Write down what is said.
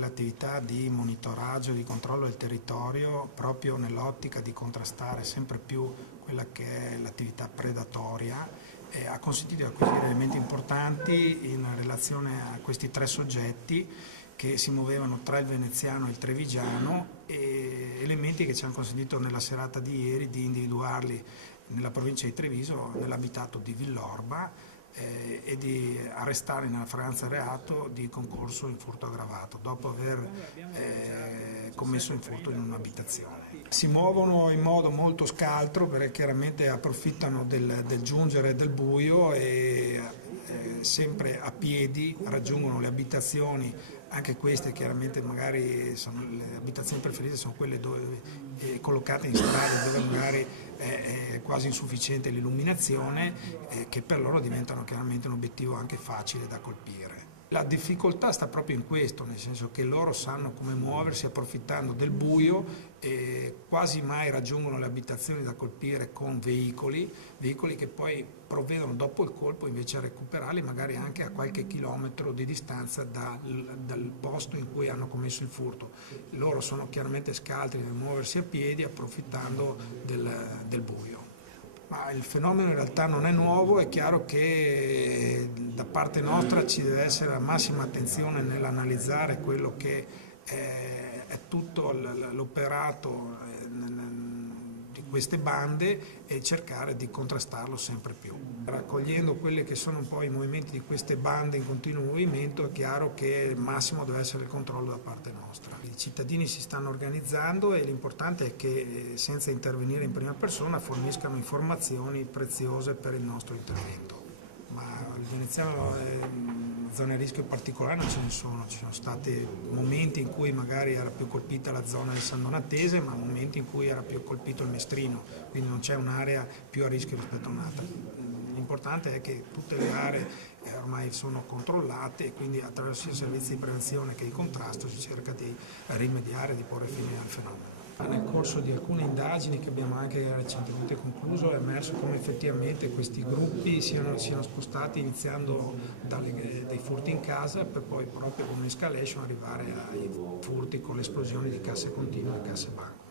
L'attività di monitoraggio, di controllo del territorio proprio nell'ottica di contrastare sempre più quella che è l'attività predatoria ha consentito di acquisire elementi importanti in relazione a questi tre soggetti che si muovevano tra il veneziano e il trevigiano, e elementi che ci hanno consentito nella serata di ieri di individuarli nella provincia di Treviso, nell'abitato di Villorba, e di arrestarli nella flagranza reato di concorso in furto aggravato dopo aver commesso un furto in un'abitazione. Si muovono in modo molto scaltro perché chiaramente approfittano del giungere del buio e sempre a piedi raggiungono le abitazioni. Anche queste chiaramente magari sono le abitazioni preferite, sono quelle collocate in strade dove magari è quasi insufficiente l'illuminazione, che per loro diventano chiaramente un obiettivo anche facile da colpire. La difficoltà sta proprio in questo, nel senso che loro sanno come muoversi approfittando del buio e quasi mai raggiungono le abitazioni da colpire con veicoli che poi provvedono dopo il colpo invece a recuperarli magari anche a qualche chilometro di distanza dal posto in cui hanno commesso il furto. Loro sono chiaramente scaltri nel muoversi a piedi approfittando del buio. Ma il fenomeno in realtà non è nuovo, è chiaro che da parte nostra ci deve essere la massima attenzione nell'analizzare quello che è tutto l'operato di queste bande e cercare di contrastarlo sempre più. Raccogliendo quelli che sono un po' i movimenti di queste bande in continuo movimento, è chiaro che il massimo deve essere il controllo da parte nostra. I cittadini si stanno organizzando e l'importante è che senza intervenire in prima persona forniscano informazioni preziose per il nostro intervento. Ma il veneziano zone a rischio particolare non ce ne sono, ci sono stati momenti in cui magari era più colpita la zona del San Donatese, ma momenti in cui era più colpito il Mestrino, quindi non c'è un'area più a rischio rispetto a un'altra. L'importante è che tutte le aree ormai sono controllate e quindi attraverso i servizi di prevenzione che di contrasto si cerca di rimediare, di porre fine al fenomeno. Nel corso di alcune indagini che abbiamo anche recentemente concluso è emerso come effettivamente questi gruppi siano spostati iniziando dai furti in casa per poi proprio con un'escalation arrivare ai furti con l'esplosione di casse continue e casse banco.